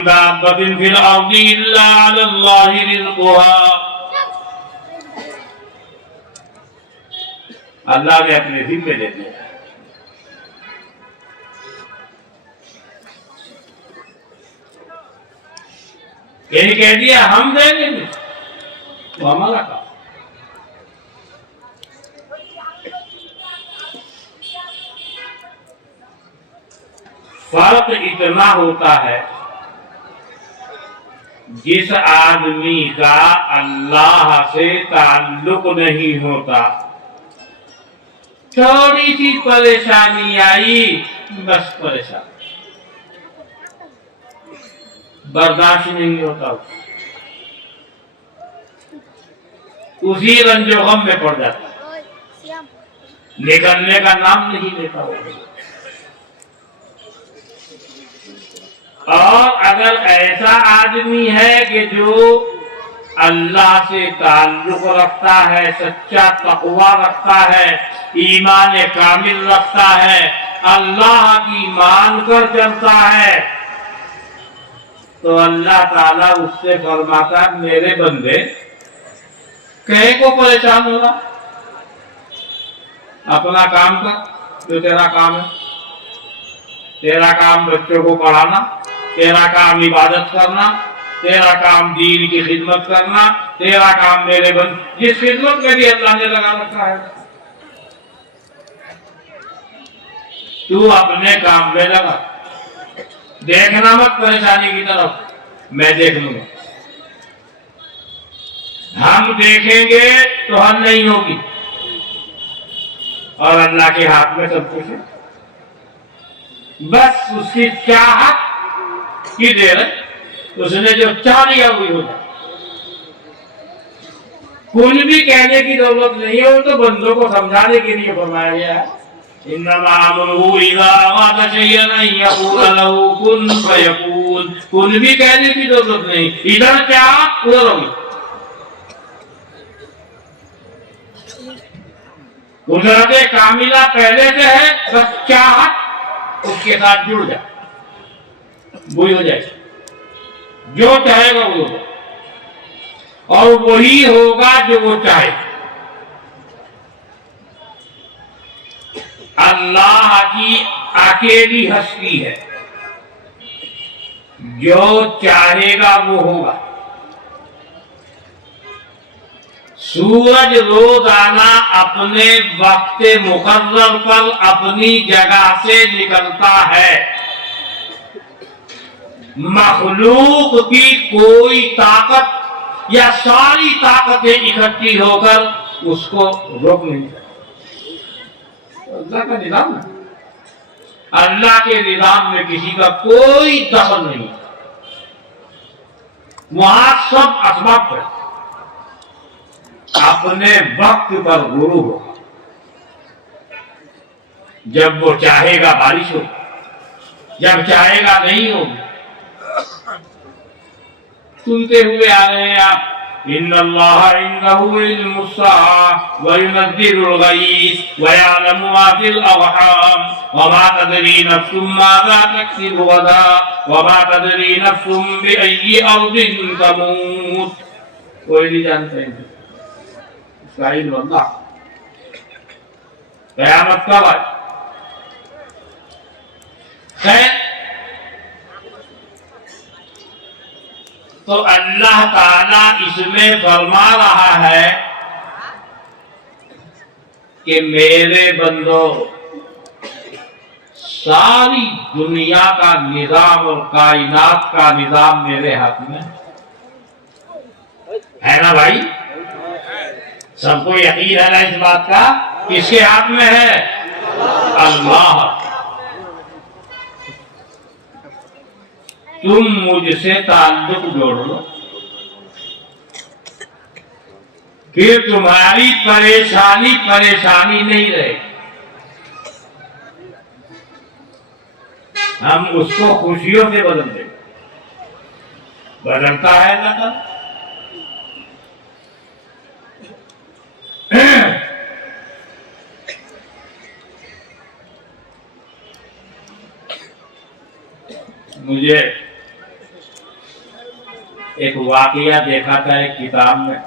دابة في الأرض إلا على الله رزقها. اللہ نے اپنے ذمے دے دیا. یہی کہہ دیا ہم دیں گے تو ہمارا کام. فرق اتنا ہوتا ہے جس آدمی کا اللہ سے تعلق نہیں ہوتا، تھوڑی سی پریشانی آئی بس پریشان، برداشت نہیں ہوتا، اسی رنج و غم میں پڑ جاتا، نکلنے کا نام نہیں لیتا ہوگا. اور اگر ایسا آدمی ہے کہ جو اللہ سے تعلق رکھتا ہے، سچا تقوی رکھتا ہے، ایمان کامل رکھتا ہے، اللہ کی مان کر چلتا ہے، تو اللہ تعالیٰ اس سے فرماتا ہے میرے بندے کہیں کو پریشان ہوگا، اپنا کام کر جو تیرا کام ہے. تیرا کام بچوں کو پڑھانا، تیرا کام عبادت کرنا، تیرا کام دین کی خدمت کرنا، تیرا کام میرے بند جس خدمت میں بھی اللہ نے لگا رکھا ہے تو اپنے کام میں لگا. دیکھنا مت پریشانی کی طرف، میں دیکھ لوں گا. ہم دیکھیں گے تو حل نہیں ہوگی، اور اللہ کے ہاتھ میں سب کچھ ہے. بس اس کی چاہت کی دیر ہے، اس نے جو چاہ لیا وہی ہو جائے. کچھ بھی کہنے کی ضرورت نہیں ہے، وہ تو بندوں کو سمجھانے کے لیے فرمایا گیا ہے. انما امره اذا اراد شيئا ان يقول له كن فيكون. کچھ بھی کہنے کی ضرورت نہیں، ادھر چاہ ادھر ہوگی. قدرت کاملہ پہلے سے ہے، بس چاہت اس کے ساتھ جڑ جائے، وہی ہو جائے. جو چاہے گا وہ ہوگا، اور وہی ہوگا جو وہ چاہے. اللہ کی اکیلی ہستی ہے، جو چاہے گا وہ ہوگا. سورج روزانہ اپنے وقت مقرر پر اپنی جگہ سے نکلتا ہے. مخلوق کی کوئی طاقت یا ساری طاقتیں اکٹھی ہو کر اس کو روک نہیں سکتی. اللہ کا نظام ہے، اللہ کے نظام میں کسی کا کوئی دخل نہیں. وہاں سب اسباب پر اپنے وقت پر غروب ہوگا. جب وہ چاہے گا بارش ہوگی، جب چاہے گا نہیں ہوگی. سنتے ہوئے آ رہے ہیں آپ ان اللہ عنده علم الساعة وينزل الغيث ويعلم ما في الارحام وما تدري نفس ماذا تكسب غدا وما تدري نفس بأي ارض تموت. کوئی نہیں جانتا ہے اس کا علم اللہ. قیامت کب ہے؟ خیر، تو اللہ تعالیٰ اس میں فرما رہا ہے کہ میرے بندو ساری دنیا کا نظام اور کائنات کا نظام میرے ہاتھ میں ہے نا بھائی؟ سب کو یقین ہے نا اس بات کا؟ کس کے ہاتھ میں ہے؟ اللہ. تم مجھ سے تعلق جوڑ لو، پھر تمہاری پریشانی نہیں رہے. ہم اس کو خوشیوں سے بدل دیں. بدلتا ہے اللہ تعالیٰ. مجھے ایک واقعہ دیکھا تھا ایک کتاب میں،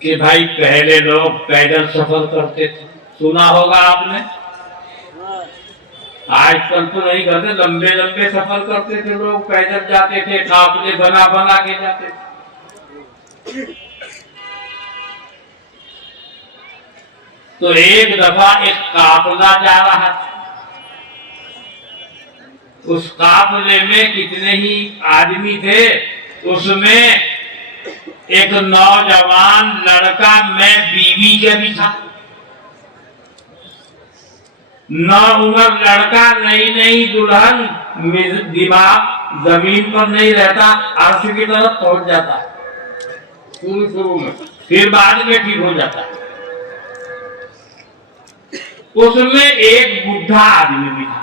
کہ بھائی پہلے لوگ پیدل سفر کرتے تھے، سنا ہوگا آپ نے، آج کل تو نہیں کرتے، لمبے لمبے سفر کرتے تھے لوگ، پیدل جاتے تھے، قافلے بنا بنا کے جاتے تھے۔ تو ایک دفعہ ایک قافلہ جا رہا تھا، اس قافلے میں کتنے ہی آدمی تھے، اس میں ایک نوجوان لڑکا میں بیوی کا بھی تھا، نوعمر لڑکا، نئی نئی دلہن، دماغ زمین پر نہیں رہتا، عرش کی طرف پہنچ جاتا ہے شروع میں، پھر بعد میں ٹھیک ہو جاتا ہے۔ اس میں ایک بڈھا آدمی بھی تھا۔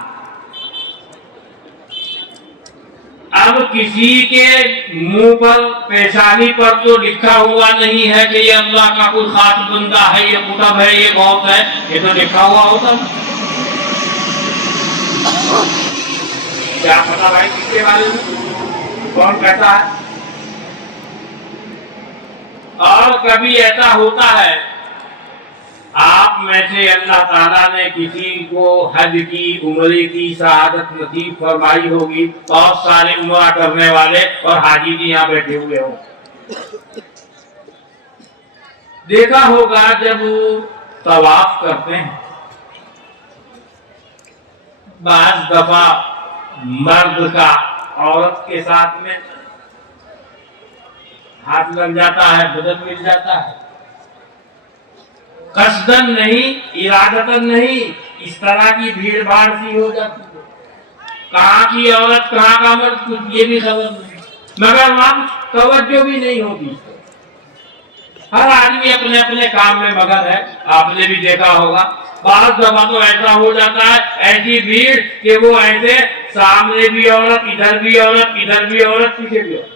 اب کسی کے منہ پر، پیشانی پر تو لکھا ہوا نہیں ہے کہ یہ اللہ کا کوئی خاص بندہ ہے، یہ قطب ہے، یہ غوث ہے، یہ تو لکھا ہوا ہوتا۔ کیا پتا بھائی کس کے بارے میں کون کہتا ہے؟ اور کبھی ایسا ہوتا ہے آپ میں سے اللہ تعالیٰ نے کسی کو حج کی، عمرے کی سعادت نصیب فرمائی ہوگی، بہت سارے عمرہ کرنے والے اور حاجی جی یہاں بیٹھے ہوئے ہوں، دیکھا ہوگا جب وہ طواف کرتے ہیں، بعض دفعہ مرد کا عورت کے ساتھ میں ہاتھ لگ جاتا ہے، بدن مل جاتا ہے، قصدن نہیں، ارادتن نہیں، اس طرح کی بھیڑ بھاڑ سی ہو جاتی ہے، کہاں کی عورت کہاں کا مرد کچھ یہ بھی خبر نہیں، مگر وہاں توجہ بھی نہیں ہوتی، ہر آدمی اپنے اپنے کام میں مگن ہے۔ آپ نے بھی دیکھا ہوگا بعض دفعہ تو ایسا ہو جاتا ہے، ایسی بھیڑ کہ وہ ایسے سامنے بھی عورت، ادھر بھی عورت، ادھر بھی عورت، پیچھے بھی عورت،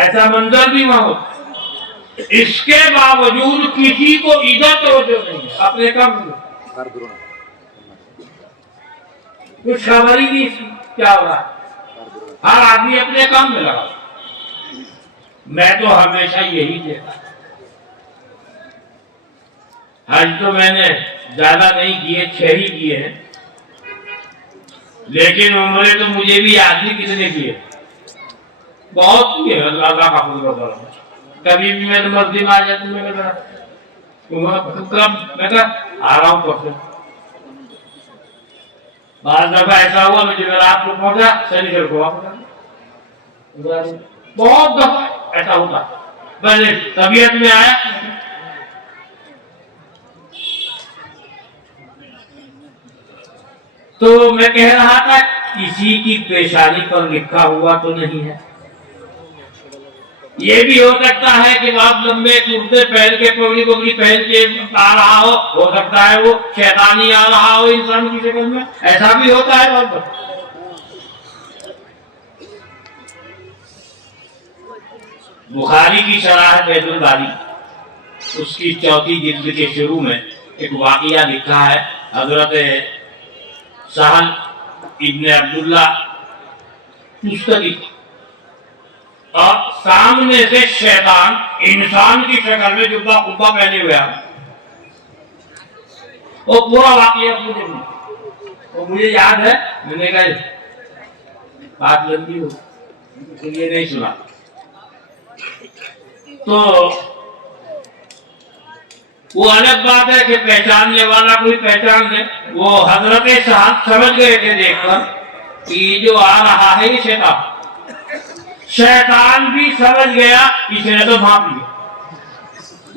ایسا منظر بھی وہاں ہوتا ہے۔ اس کے باوجود کسی کو ادھر توجہ نہیں ہے، اپنے کام میں کچھ خبر ہی نہیں کیا ہو رہا ہے، ہر آدمی اپنے کام میں لگا۔ میں تو ہمیشہ یہی دیکھا، حج تو میں نے زیادہ نہیں کیے، 6 ہی کیے ہیں، لیکن عمرے تو مجھے بھی یاد نہیں کتنے کیے، بہت کیے اللہ کا فضل و کرم۔ کبھی بھی میں مسجد میں آ جاتی ہوں، میں کہا آ رہا ہوں پرسوں، بعض دفعہ ایسا ہوا میں جمعرات کو پہنچا، شنیچر کو واپس، بہت دفعہ ایسا ہوتا، بس طبیعت میں آیا۔ تو میں کہہ رہا تھا کسی کی پیشانی پر لکھا ہوا تو نہیں ہے، یہ بھی ہو سکتا ہے کہ آپ لمبے کرتے پہن کے، پگڑی پگڑی پہن کے آ رہا ہو سکتا ہے وہ شیطانی آ رہا ہو انسان کی شکل میں، ایسا بھی ہوتا ہے بہت۔ بخاری کی شرح فیض الباری، اس کی 4 جلد کے شروع میں ایک واقعہ لکھا ہے، حضرت سہل ابن عبداللہ تستری، اور سامنے سے شیطان انسان کی شکل میں جبہ قبہ پہنے ہوئے آ، وہ پورا واقعہ مجھے یاد ہے، میں نے کہا بات لمبی ہو یہ نہیں سنا، تو وہ الگ بات ہے کہ پہچاننے والا کوئی پہچان لے، وہ حضرت صاحب سمجھ گئے تھے دیکھ کر کہ یہ جو آ رہا ہے یہ شیطان، شیطان بھی سمجھ گیا، اس نے تو بھانپ لیا،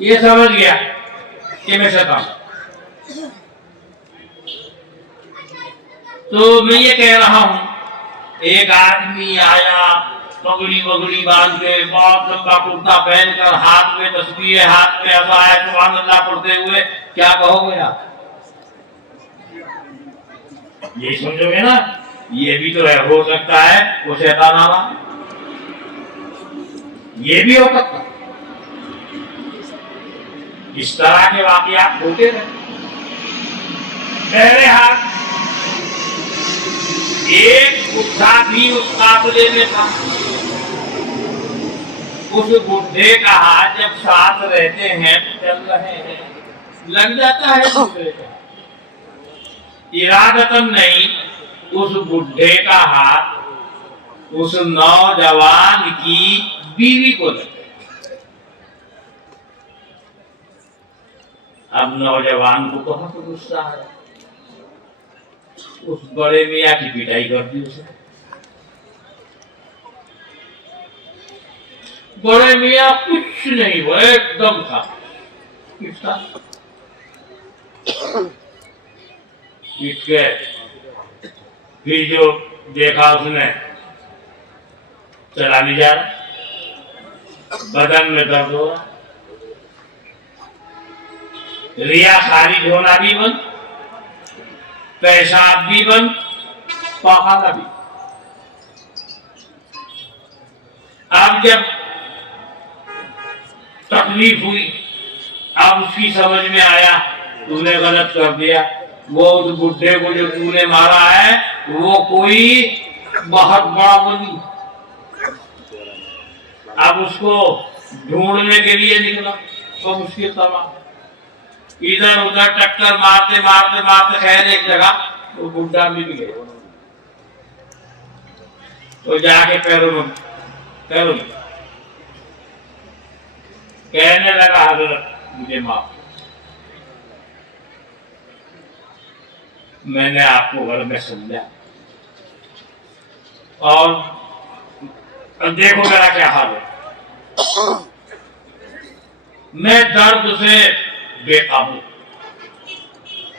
یہ سمجھ گیا کہ میں شیطان۔ تو میں یہ کہہ رہا ہوں، ایک آدمی آیا پگڑی وگڑی باندھ کے، بہت لمبا کرتا پہن کر، ہاتھ میں تسبیح، ہاتھ میں عصا ہے، سبحان اللہ پڑھتے ہوئے، کیا کہو گے آپ؟ یہ سمجھو گے نا، یہ بھی تو ہے، ہو سکتا ہے وہ شیطان آ رہا، یہ بھی ہو سکتا، اس طرح کے واقعات ہوتے رہے۔ بہرحال ایک بڈھا بھی اس قافلے میں تھا. اس بڈھے کا ہاتھ جب ساتھ رہتے ہیں چل رہے ہیں لگ جاتا ہے دوسرے کا. ارادتاً نہیں, اس بڈھے کا ہاتھ اس نوجوان کی بیوی کو لگا. اب نوجوان کو بہت غصہ ہے, اس بڑے میاں کی پٹائی کر دی اسے. بڑے میاں کچھ نہیں ہوا, ایک دم تھا. پھر جو دیکھا اس نے چلا نہیں جا رہا, بدن میں درد ہو رہا, ریا خارج ہونا بھی بند, پیشاب بھی بند, پاخانہ بھی. اب جب تکلیف ہوئی, اب اس کی سمجھ میں آیا تو نے غلط کر دیا. وہ اس بڈھے کو جو تو نے مارا ہے وہ کوئی بہت بڑا بنی. اب اس کو ڈھونڈنے کے لیے نکلا تو مشکل تمام, ادھر ادھر ٹکر مارتے مارتے مارتے خیر ایک جگہ وہ بڈھا مل گیا. تو جا کے پیروں میں کہنے لگا حضرت مجھے معاف, میں نے آپ کو گھر میں سمجھا اور دیکھو میرا کیا حال ہے, میں درد سے بے قابو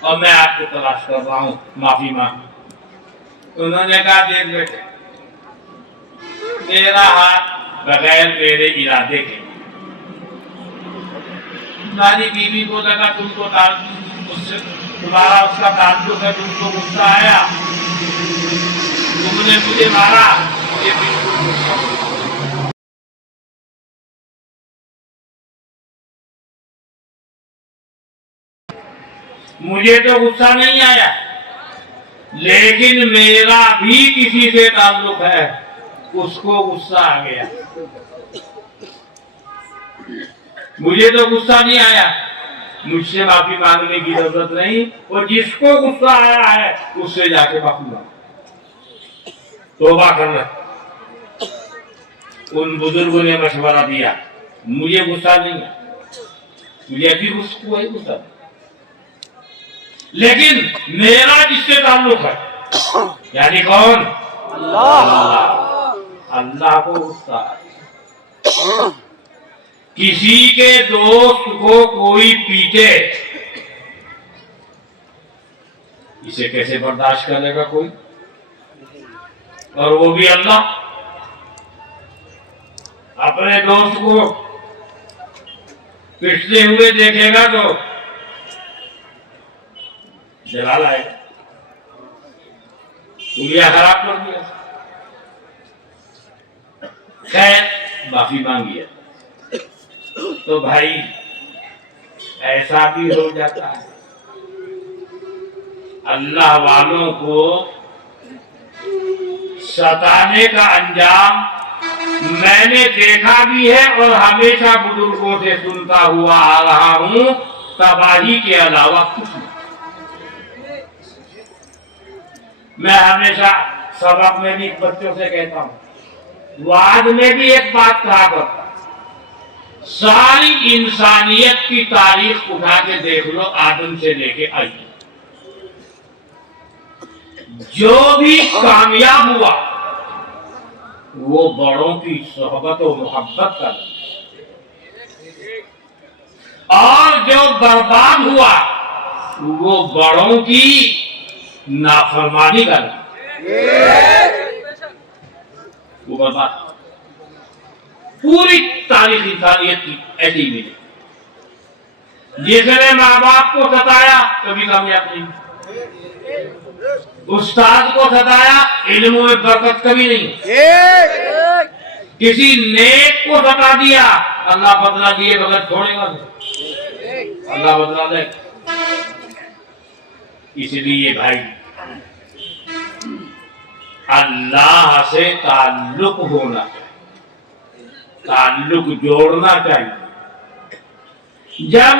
اور میں آپ کو تلاش کر رہا ہوں, معافی مانگ. انہوں نے کہا دیکھ بیٹے, میرا ہاتھ بغیر میرے ارادے کے, تمہاری بیوی کو لگا تم کو تمہارا اس کا تعلق ہے, تم کو غصہ آیا, تم نے مجھے مارا, یہ بالکل مجھے تو غصہ نہیں آیا, لیکن میرا بھی کسی سے تعلق ہے, اس کو غصہ آ گیا. مجھے تو غصہ نہیں آیا, مجھ سے معافی مانگنے کی ضرورت نہیں, اور جس کو غصہ آیا ہے اس سے جا کے معافی مانگ, توبہ کرنا. ان بزرگوں نے مشورہ دیا, مجھے غصہ نہیں ہے, مجھے ابھی غصہ, لیکن میرا جس سے تعلق ہے یعنی کون, اللہ کو غصہ ہے. کسی کے دوست کو کوئی پیٹے, اسے کیسے برداشت کرے گا کوئی, اور وہ بھی اللہ. اپنے دوست کو پٹتے ہوئے دیکھے گا تو جلال آئے گا, انگلیاں خراب کر دیا. خیر معافی مانگی ہے تو بھائی ایسا بھی ہو جاتا ہے. اللہ والوں کو ستانے کا انجام میں نے دیکھا بھی ہے اور ہمیشہ بزرگوں سے سنتا ہوا آ رہا ہوں, تباہی کے علاوہ کچھ نہیں. میں ہمیشہ سبق میں بھی بچوں سے کہتا ہوں, وعد میں بھی ایک بات کہا کرتا, ساری انسانیت کی تاریخ اٹھا کے دیکھ لو, آدم سے لے کے آئیے, جو بھی کامیاب ہوا وہ بڑوں کی صحبت و محبت کا, اور جو برباد ہوا وہ بڑوں کی نافرمانی کا, وہ برباد. پوری تاریخ انسانیت کی ایسی ملی, جس نے ماں باپ کو ستایا کبھی کامیاب نہیں, استاد کو ستایا علم میں برکت کبھی نہیں, کسی نیک کو ستا دیا اللہ بدلہ دیے بغیر چھوڑے گا, اللہ بدلہ دے. اس لیے بھائی اللہ سے تعلق ہونا چاہیے، تعلق جوڑنا چاہیے۔ جب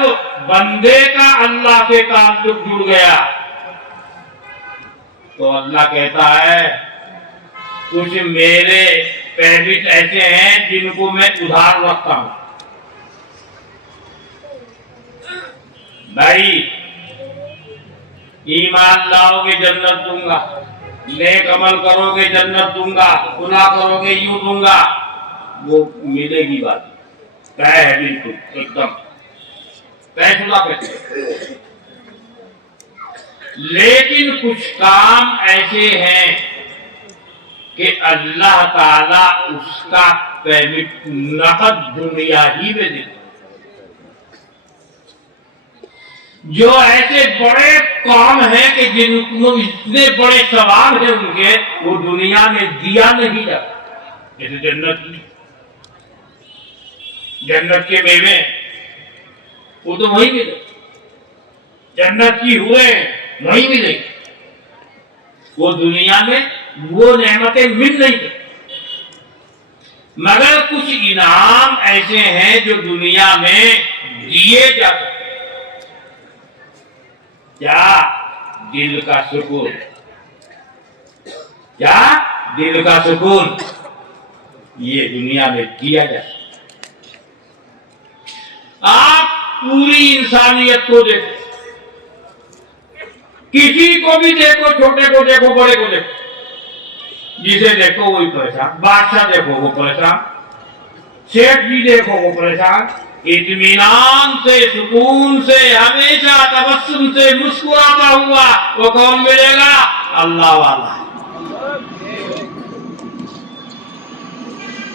بندے کا اللہ سے تعلق جڑ گیا تو اللہ کہتا ہے کچھ میرے پیرٹ ایسے ہیں جن کو میں ادھار رکھتا ہوں، بھائی ایمان لاؤ گے جنت دوں گا، نیک عمل کرو گے جنت دوں گا، گناہ کرو گے یوں دوں گا، وہ ملے گی بات طے ہے، بالکل ایک دم طے شدہ پیسے۔ لیکن کچھ کام ایسے ہیں کہ اللہ تعالیٰ اس کا پیمنٹ نقد دنیا ہی میں دیتا۔ جو ایسے بڑے کام ہیں کہ جن کو اتنے بڑے ثواب ہیں ان کے، وہ دنیا میں دیا نہیں جاتا، جیسے جنت کے میوے وہ تو وہی ملے، جنت کی ہوئے وہی ملے، وہ دنیا میں وہ نعمتیں مل نہیں سکتی۔ مگر کچھ انعام ایسے ہیں جو دنیا میں دیے جاتے ہیں۔ کیا؟ دل کا سکون، کیا؟ دل کا سکون، یہ دنیا میں دیا جاتا ہے۔ آپ پوری انسانیت کو دیکھو، کسی کو بھی دیکھو، چھوٹے کو دیکھو، بڑے کو دیکھو، جسے دیکھو وہی پریشان، بادشاہ دیکھو وہ پریشان، شیخ بھی دیکھو وہ پریشان۔ اطمینان سے، سکون سے، ہمیشہ تبسم سے مسکراتا ہوا وہ کون ملے گا؟ اللہ والا،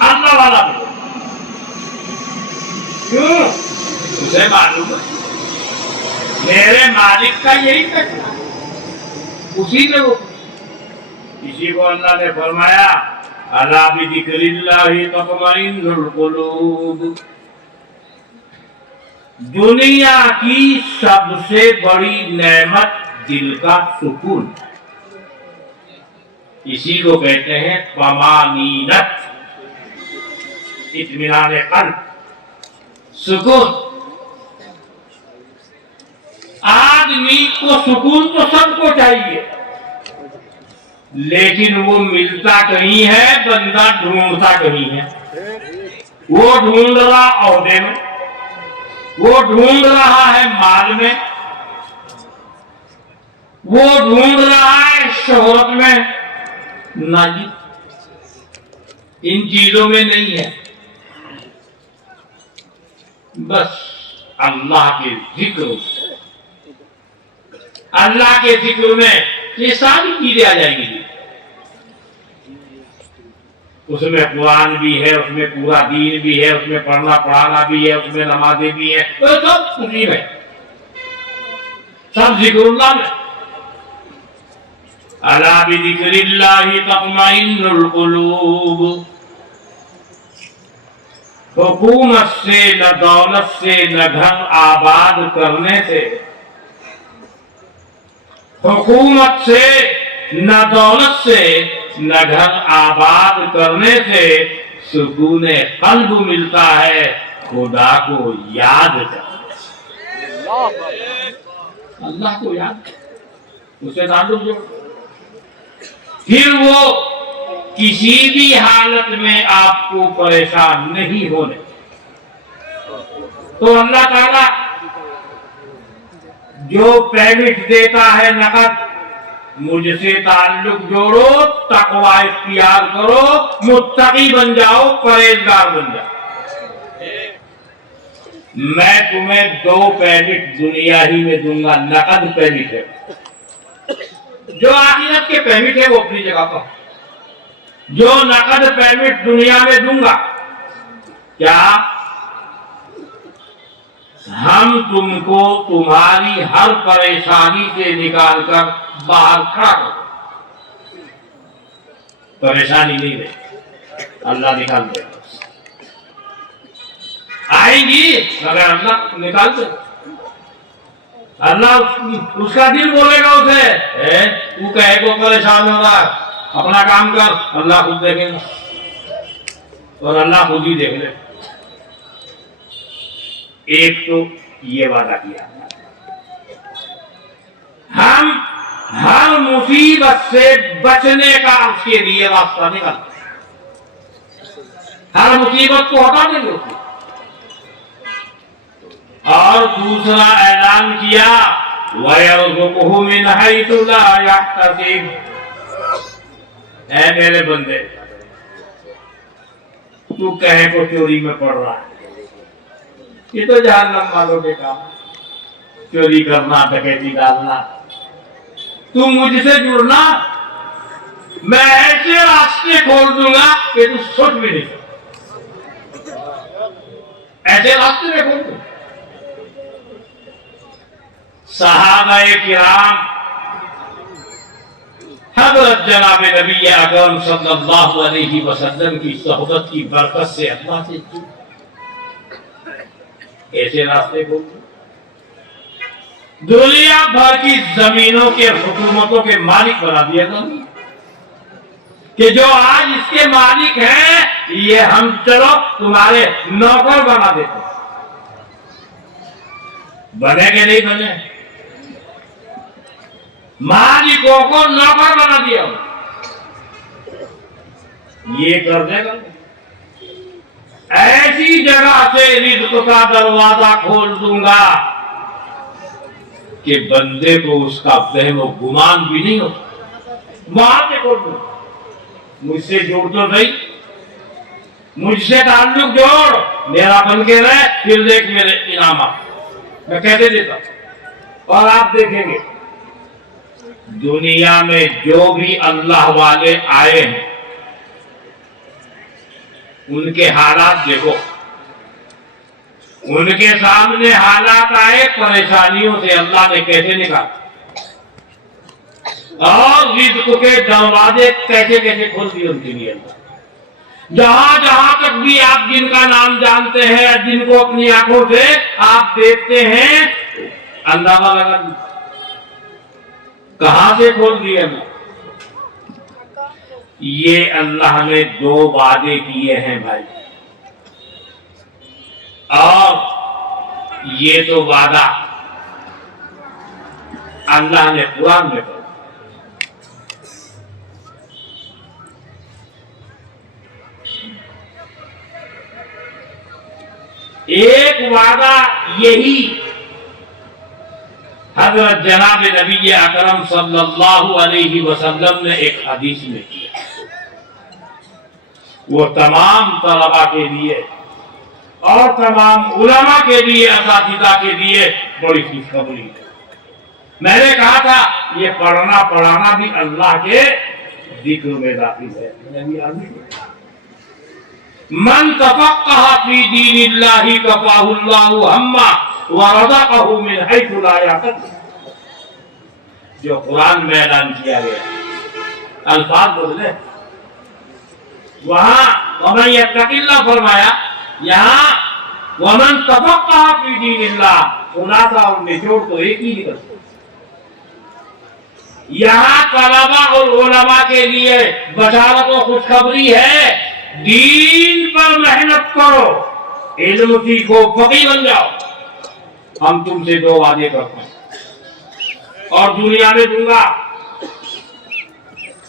اللہ والا ملے گا۔ کیوں؟ اسے معلوم ہے میرے مالک کا یہی فیصلہ، اسی میں وہ، اسی کو اللہ نے فرمایا الا بذکر اللہ تطمئن القلوب۔ دنیا کی سب سے بڑی نعمت دل کا سکون، اسی کو کہتے ہیں طمانینت، اطمینان قلب، سکون۔ آدمی کو سکون تو سب کو چاہیے، لیکن وہ ملتا کہیں ہے، بندہ ڈھونڈتا کہیں ہے۔ وہ ڈھونڈ رہا عہدے میں، وہ ڈھونڈ رہا ہے مال میں، وہ ڈھونڈ رہا ہے شہرت میں، نہ جی ان چیزوں میں نہیں ہے۔ بس اللہ کے ذکر، اللہ کے ذکر میں یہ ساری چیزیں آ جائیں گی۔ اس میں قرآن بھی ہے، اس میں پورا دین بھی ہے، اس میں پڑھنا پڑھانا بھی ہے، اس میں نمازیں بھی ہیں، تو سب اسی میں، سب ذکر اللہ میں۔ الا بذکر اللہ تطمئن القلوب۔ حکومت سے، نہ دولت سے، نہ گھر آباد کرنے سے، حکومت سے، نہ دولت سے، نہ گھر آباد کرنے سے سکون قلب ملتا ہے، خدا کو یاد کر، اللہ کو یاد کر، اسے تعلق جو، پھر وہ کسی بھی حالت میں آپ کو پریشان نہیں ہونے۔ تو اللہ تعالیٰ جو پیمنٹ دیتا ہے نقد، مجھ سے تعلق جوڑو، تقوی اختیار کرو، متقی بن جاؤ، پرہیزگار بن جاؤ، میں تمہیں 2 پیمنٹ دنیا ہی میں دوں گا۔ نقد پیمنٹ ہے، جو آخرت کے پیمنٹ ہے وہ اپنی جگہ پر، جو نقد پیمنٹ دنیا میں دوں گا، کیا ہم تم کو تمہاری ہر پریشانی سے نکال کر باہر کھڑا کرو، پریشانی نہیں رہے، اللہ نکال دے گا۔ آئیں گی مگر اللہ نکال دے، اللہ اس کا دل بولے گا اسے، تو کہے کو پریشان ہو رہا، اپنا کام کر، اللہ خود دیکھے گا اور اللہ خود ہی دیکھ لے۔ ایک تو یہ وعدہ کیا ہم ہر مصیبت سے بچنے کا اس کے لیے راستہ نکالتے، ہر مصیبت کو ہٹا دیں گے۔ اور دوسرا اعلان کیا وَيَرْزُقُهُ مِنْ حَيْثُ لَا يَحْتَسِبُ، اے میرے بندے تو کہیں کو چوری میں پڑ رہا ہے، یہ تو جہنم والوں کے کام، چوری کرنا، ڈکیتی ڈالنا، تو مجھ سے جڑنا، میں ایسے راستے کھول دوں گا کہ تو سوچ بھی نہیں سکتا، ایسے راستے میں کھول دوں۔ صحابہ کرام حضرت جناب نبی اکرم صلی اللہ علیہ وسلم کی صحبت کی برکت سے اللہ سے ایسے راستے کو دنیا بھر کی زمینوں کے حکومتوں کے مالک بنا دیا تھا کہ جو آج اس کے مالک ہیں یہ ہم چلو تمہارے نوکر بنا دیتے، بنے کہ نہیں بنے؟ مالکوں کو نوکر بنا دیا، یہ کر دے گا، ایسی جگہ سے رزق کا دروازہ کھول دوں گا کہ بندے کو اس کا وہم و گمان بھی نہیں ہوتا، وہاں سے کھول دوں، مجھ سے جوڑ تو نہیں، مجھ سے تعلق جوڑ، میرا بن کے رہ، پھر دیکھ میرے انعامات میں کیسے دیتا ہوں۔ اور آپ دیکھیں گے دنیا میں جو بھی اللہ والے آئے ہیں ان کے حالات دیکھو، ان کے سامنے حالات آئے، پریشانیوں سے اللہ نے کیسے نکالا اور رزق کے دروازے کیسے کیسے کھول دیے ان کے لیے۔ جہاں جہاں تک بھی آپ جن کا نام جانتے ہیں، جن کو اپنی آنکھوں سے آپ دیکھتے ہیں، اندازہ لگا کہاں سے کھول دیے اللہ۔ یہ اللہ نے دو وعدے کیے ہیں بھائی، اور یہ تو وعدہ اللہ نے قرآن میں کہا۔ ایک وعدہ یہی حضرت جناب نبی اکرم صلی اللہ علیہ وسلم نے ایک حدیث میں کیا، وہ تمام طلباء کے لیے اور تمام علماء کے لیے، اساتذہ کے لیے بڑی خوشخبری ہے۔ میں نے کہا تھا یہ پڑھنا پڑھانا بھی اللہ کے ذکر میں داخل ہے۔ من تفقہ فی دین اللہ کفاہ اللہ ہما ورزقہ من حیث لا یحتسب، جو قرآن میں اعلان کیا گیا، الفاظ بدلے، وہاں ومن یتق اللہ فرمایا، یہاں ومن تفقہ فی دین اللہ، خلاصہ اور نچوڑ تو ایک ہی نکلتا۔ یہاں طلباء اور علماء کے لیے بشارت و خوشخبری ہے، دین پر محنت کرو، علم سیکھو، فقیہ بن جاؤ۔ ہم تم سے دو وعدے کرتے ہیں اور دنیا میں دوں گا،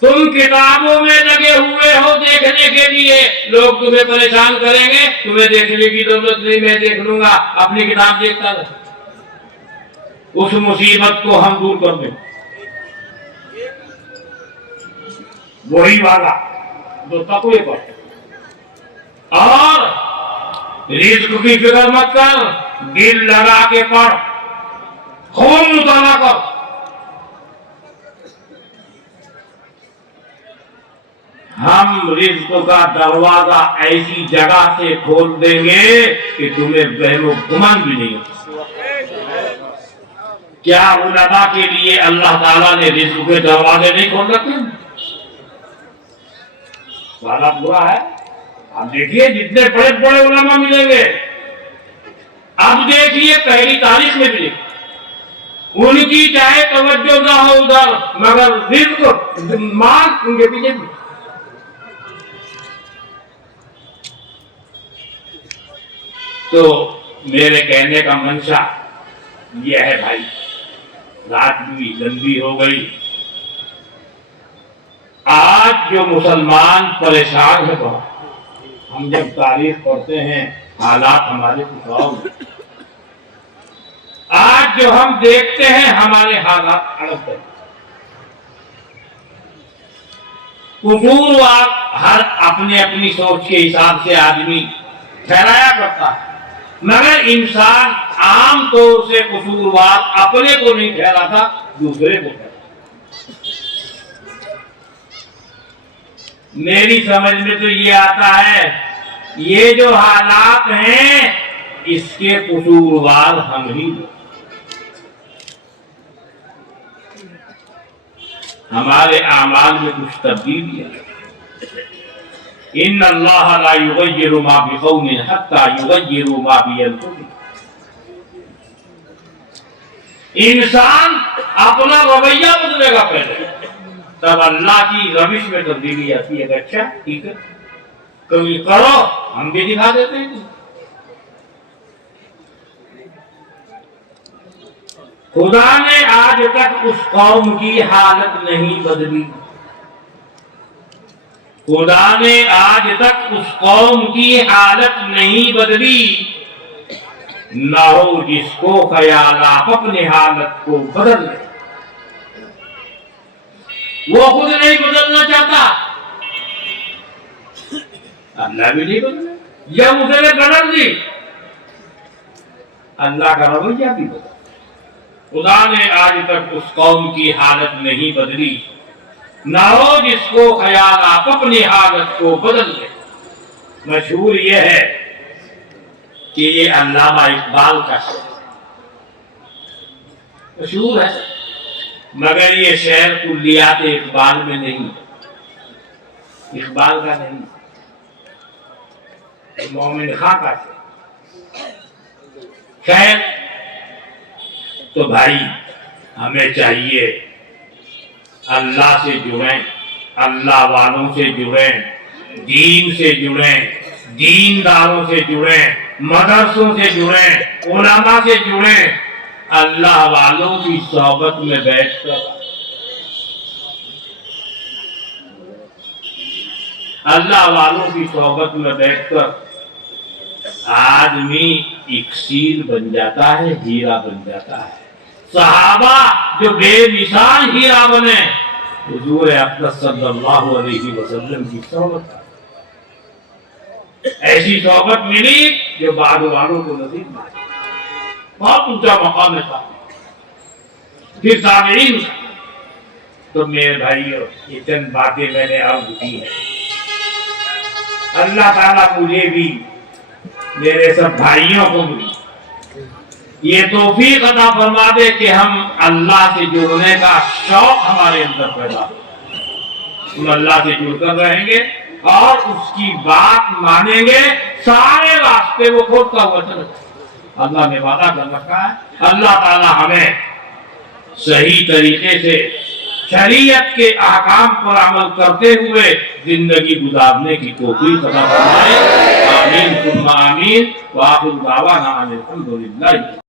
تم کتابوں میں لگے ہوئے ہو دیکھنے کے لیے، لوگ تمہیں پریشان کریں گے، تمہیں دیکھنے کی ضرورت نہیں، میں دیکھ لوں گا، اپنی کتاب دیکھتا رہے، اس مصیبت کو ہم دور کر دیں۔ وہی وعدہ جو تقوی پر، اور رزق کی فکر مت کر، دل لگا کے پڑھ، خوب مطالعہ کر۔ ہم رزق کا دروازہ ایسی جگہ سے کھول دیں گے کہ تمہیں وہم و گمان بھی نہیں ہوگا۔ کیا علماء کے لیے اللہ تعالیٰ نے رزق کے دروازے نہیں کھول رکھے؟ وعدہ پورا ہے۔ اب دیکھیے جتنے بڑے بڑے علماء ملیں گے، اب دیکھیے پہلی تاریخ میں بھی ان کی چاہے توجہ نہ ہو ادھر، مگر رزق مال ان کے پیچھے بھی۔ تو میرے کہنے کا منشا یہ ہے بھائی، رات بھی لمبی ہو گئی، آج جو مسلمان پریشان ہے بہت، ہم جب تاریخ پڑھتے ہیں حالات ہمارے کچھ اور ہیں، آج جو ہم دیکھتے ہیں ہمارے حالات الگ ہیں۔ قصوروار ہر اپنے اپنی سوچ کے حساب سے آدمی ٹھہرایا کرتا ہے، مگر انسان عام طور سے قصوروار اپنے کو نہیں ٹھہراتا، دوسرے کو ٹھہراتا۔ میری سمجھ میں تو یہ آتا ہے یہ جو حالات ہیں اس کے قصوروار ہم ہی لوگ، ہمارے اعمال میں کچھ تبدیلی ہے۔ ان اللہ لا یغیر ما بقوم حتی یغیروا ما بانفسہم۔ انسان اپنا رویہ بدلے گا پہلے، تب اللہ کی روش میں تبدیلی آتی ہے۔ اچھا ٹھیک ہے، کبھی کرو، ہم بھی دکھا دیتے ہیں۔ خدا نے آج تک اس قوم کی حالت نہیں بدلی، خدا نے آج تک اس قوم کی حالت نہیں بدلی، نہ ہو جس کو خیال آپ اپنی حالت کو بدل لیں۔ وہ خود نہیں بدلنا چاہتا، اللہ بھی نہیں بدلے، جب اسے نے بدل دی اللہ کا رویہ بھی بدل۔ خدا نے آج تک اس قوم کی حالت نہیں بدلی، نہ ہو جس کو خیال آپ اپنی حالت کو بدل لیں۔ مشہور یہ ہے کہ یہ علامہ اقبال کا شعر مشہور ہے، مگر یہ شعر کلیات اقبال میں نہیں، اقبال کا نہیں، مومن خاں کا شعر۔ خیر تو بھائی ہمیں چاہیے اللہ سے جڑیں، اللہ والوں سے جڑیں، دین سے جڑیں، دینداروں سے جڑیں، مدرسوں سے جڑیں، علماء سے جڑیں، اللہ والوں کی صحبت میں بیٹھ کر، اللہ والوں کی صحبت میں بیٹھ کر آدمی اکسیر بن جاتا ہے، ہیرا بن جاتا ہے۔ صحابہ جو بے مثال ہیرا بنے، حضور اقدس صلی اللہ علیہ وسلم کی صحبت، ایسی صحبت ملی جو بعد والوں کو نصیب نہ، بہت اونچا مقام تھا۔ پھر تابعین، تو میرے بھائیو یہ چند باتیں میں نے عرض کی ہیں، اللہ تعالیٰ مجھے بھی میرے سب بھائیوں کو بھی یہ توفیق عطا فرما دے کہ ہم اللہ سے جڑنے کا شوق ہمارے اندر پیدا ہو، ہم اللہ سے جڑ کر رہیں گے اور اس کی بات مانیں گے، سارے راستے وہ کھولتا ہوا چلے۔ اللہ نے وعدہ کر رکھا ہے۔ اللہ تعالی ہمیں صحیح طریقے سے شریعت کے احکام پر عمل کرتے ہوئے زندگی گزارنے کی توفیق عطا فرمائے۔ آمین ثم آمین، وآخر دعوانا ان الحمد للہ۔